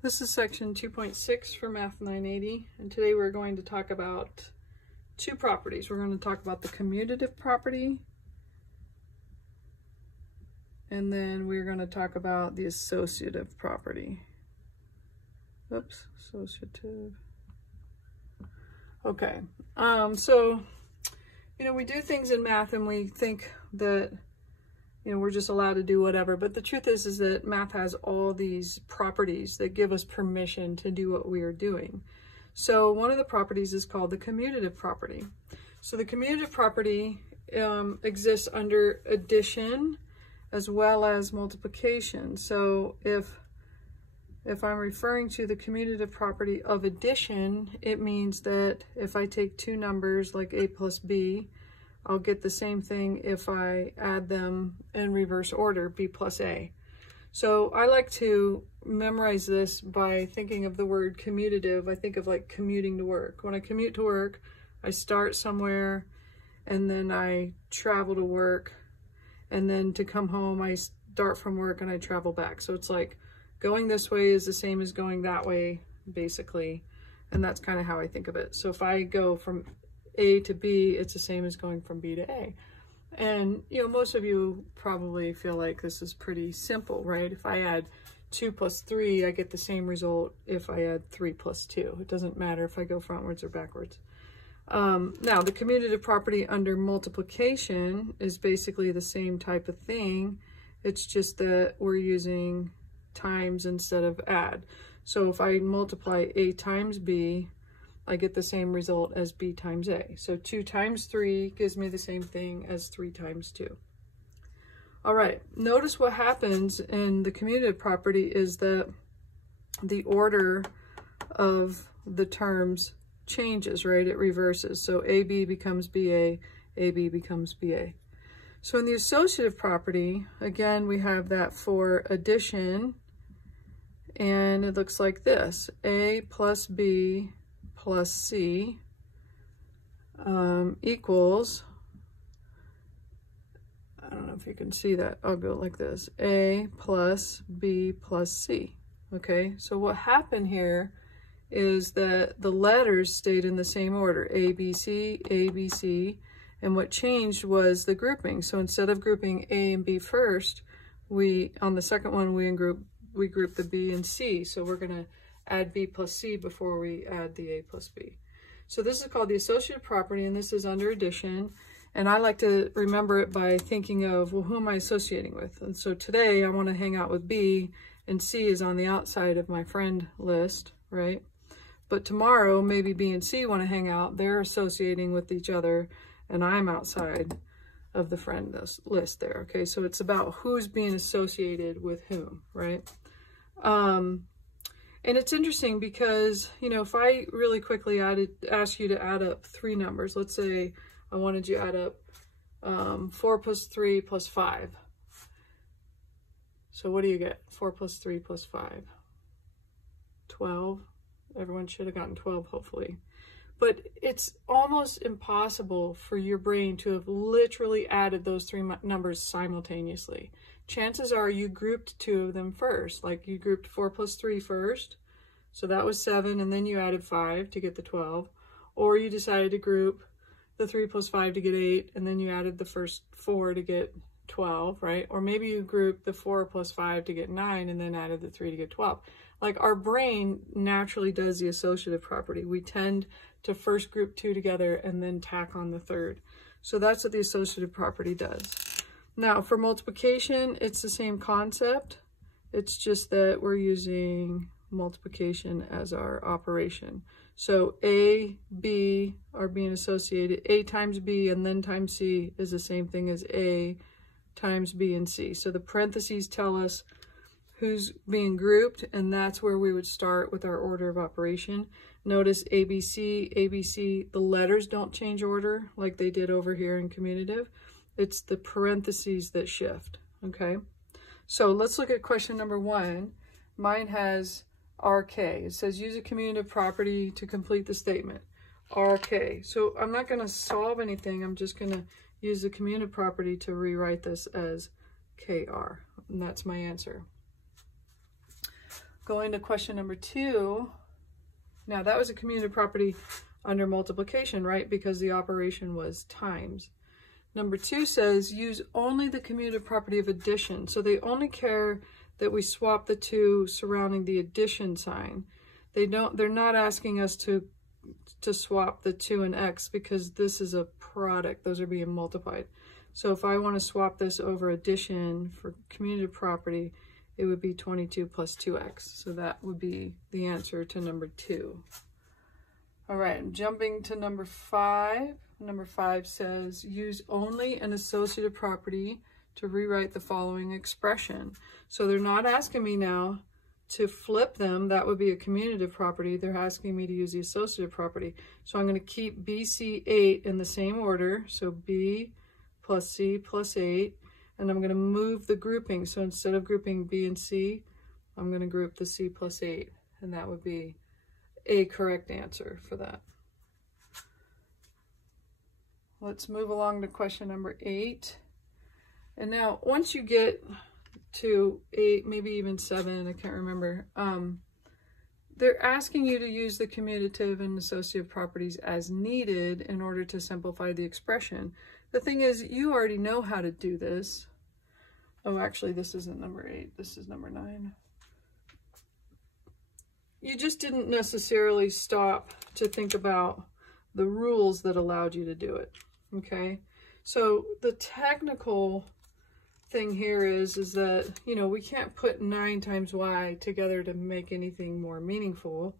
This is section 2.6 for Math 980, and today we're going to talk about two properties. We're going to talk about the commutative property, and then we're going to talk about the associative property. Oops, associative. Okay, so, we do things in math and we think that we're just allowed to do whatever, but the truth is that math has all these properties that give us permission to do what we are doing. So one of the properties is called the commutative property. So the commutative property exists under addition as well as multiplication. So if I'm referring to the commutative property of addition, it means that if I take two numbers like a plus b, I'll get the same thing if I add them in reverse order, b plus a. So I like to memorize this by thinking of the word commutative. I think of like commuting to work. When I commute to work, I start somewhere and then I travel to work, and then to come home, I start from work and I travel back. So it's like going this way is the same as going that way, basically. And that's kind of how I think of it. So if I go from A to B, it's the same as going from B to A. And, most of you probably feel like this is pretty simple, right? If I add 2 plus 3, I get the same result if I add 3 plus 2. It doesn't matter if I go frontwards or backwards. Now, the commutative property under multiplication is basically the same type of thing. It's just that we're using times instead of add. So if I multiply A times B, I get the same result as B times A. So 2 times 3 gives me the same thing as 3 times 2. All right, notice what happens in the commutative property is that the order of the terms changes, right? It reverses. So AB becomes BA, AB becomes BA. So in the associative property, again, we have that for addition, and it looks like this: A plus B plus C equals, I don't know if you can see that, I'll go like this: A plus B plus C. Okay, so what happened here is that the letters stayed in the same order: A, B, C, A, B, C, and what changed was the grouping. So instead of grouping A and B first, on the second one, we group the B and C. So we're going to add B plus C before we add the A plus B. So this is called the associative property, and this is under addition. And I like to remember it by thinking of, well, who am I associating with? And so today I want to hang out with B, and C is on the outside of my friend list, right? But tomorrow, maybe B and C want to hang out. They're associating with each other, and I'm outside of the friend list there, okay? So it's about who's being associated with whom, right? And it's interesting because, if I really quickly ask you to add up 3 numbers, let's say I wanted you to add up 4 plus 3 plus 5. So what do you get? 4 plus 3 plus 5. 12. Everyone should have gotten 12, hopefully. But it's almost impossible for your brain to have literally added those 3 numbers simultaneously. Chances are you grouped 2 of them first. Like you grouped 4 plus 3 first, so that was 7, and then you added 5 to get the 12. Or you decided to group the 3 plus 5 to get 8, and then you added the first 4 to get 12, right? Or maybe you grouped the 4 plus 5 to get 9, and then added the 3 to get 12. Like our brain naturally does the associative property. We tend to first group 2 together and then tack on the third. So that's what the associative property does. Now for multiplication, it's the same concept. It's just that we're using multiplication as our operation. So A, B are being associated. A times B and then times C is the same thing as A times B and C. So the parentheses tell us who's being grouped, and that's where we would start with our order of operation. Notice ABC, ABC, the letters don't change order like they did over here in commutative. It's the parentheses that shift, okay? So let's look at question number 1. Mine has RK. It says use a commutative property to complete the statement. RK. So I'm not going to solve anything. I'm just going to use the commutative property to rewrite this as KR. And that's my answer. Going to question number 2. Now that was a commutative property under multiplication, right? Because the operation was times. Number 2 says use only the commutative property of addition. So they only care that we swap the 2 surrounding the addition sign. They're not asking us to swap the 2 and x because this is a product. Those are being multiplied. So if I want to swap this over addition for commutative property, it would be 22 plus 2x. So that would be the answer to number 2. All right, I'm jumping to number 5. Number 5 says use only an associative property to rewrite the following expression. So they're not asking me now to flip them. That would be a commutative property. They're asking me to use the associative property. So I'm going to keep BC8 in the same order. So B plus C plus 8. And I'm going to move the grouping. So instead of grouping B and C, I'm going to group the C plus 8. And that would be a correct answer for that. Let's move along to question number 8. And now once you get to 8, maybe even 7, I can't remember, they're asking you to use the commutative and associative properties as needed in order to simplify the expression. The thing is, you already know how to do this. Oh, actually, this isn't number 8. This is number 9. You just didn't necessarily stop to think about the rules that allowed you to do it, okay? So the technical thing here is that, you know, we can't put 9 times y together to make anything more meaningful,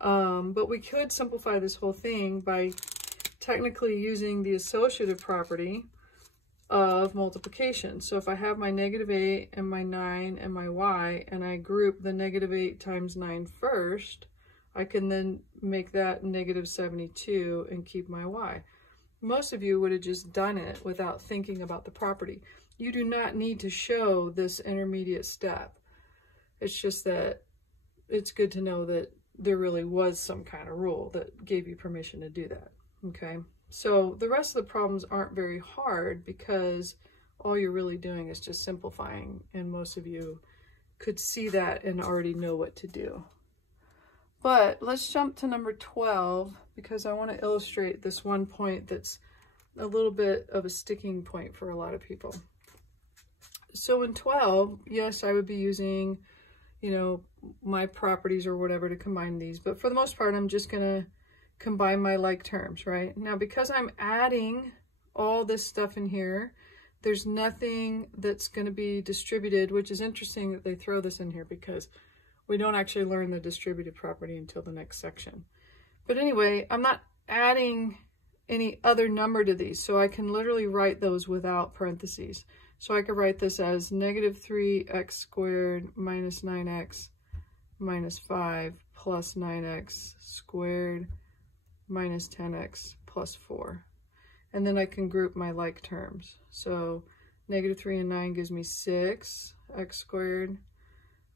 but we could simplify this whole thing by technically using the associative property of multiplication. So if I have my -8 and my 9 and my y, and I group the -8 times 9 first, I can then make that -72 and keep my y. Most of you would have just done it without thinking about the property. You do not need to show this intermediate step. It's just that it's good to know that there really was some kind of rule that gave you permission to do that, okay? So the rest of the problems aren't very hard because all you're really doing is just simplifying, and most of you could see that and already know what to do. But let's jump to number 12 because I want to illustrate this one point that's a little bit of a sticking point for a lot of people. So in 12, yes, I would be using, you know, my properties or whatever to combine these, but for the most part, I'm just going to combine my like terms, right? Now, because I'm adding all this stuff in here, there's nothing that's going to be distributed, which is interesting that they throw this in here because we don't actually learn the distributive property until the next section. But anyway, I'm not adding any other number to these, so I can literally write those without parentheses. So I could write this as -3x squared minus 9x minus 5 plus 9x squared minus 10x plus 4. And then I can group my like terms. So -3 and 9 gives me 6x squared.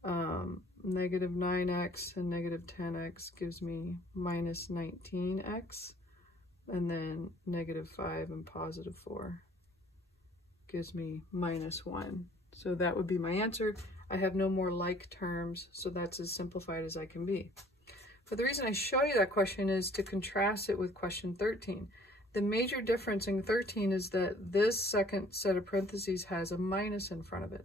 -9x and -10x gives me minus 19x. And then -5 and positive 4 gives me -1. So that would be my answer. I have no more like terms, so that's as simplified as I can be. But the reason I show you that question is to contrast it with question 13. The major difference in 13 is that this second set of parentheses has a minus in front of it.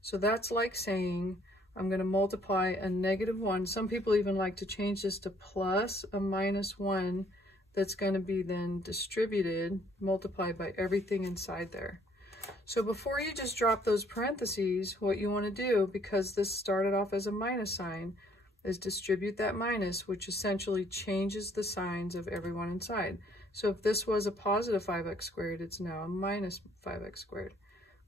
So that's like saying I'm going to multiply a -1. Some people even like to change this to plus a -1 that's going to be then distributed, multiplied by everything inside there. So before you just drop those parentheses, what you want to do, because this started off as a minus sign, is distribute that minus, which essentially changes the signs of everyone inside. So if this was a positive 5x squared, it's now a minus 5x squared.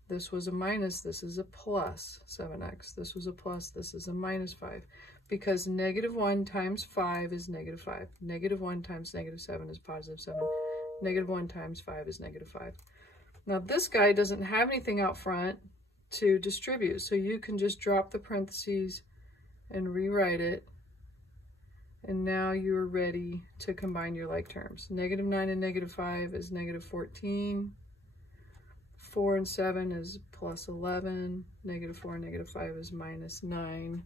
This was a minus, this is a plus 7x. This was a plus, this is a minus 5. Because -1 times 5 is -5. -1 times -7 is positive 7. -1 times 5 is -5. Now this guy doesn't have anything out front to distribute, so you can just drop the parentheses and rewrite it. And now you're ready to combine your like terms. -9 and -5 is -14. 4 and 7 is +11. -4 and -5 is -9.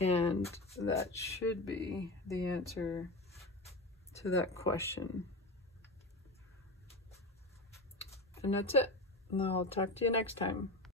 And that should be the answer to that question. And that's it. And I'll talk to you next time.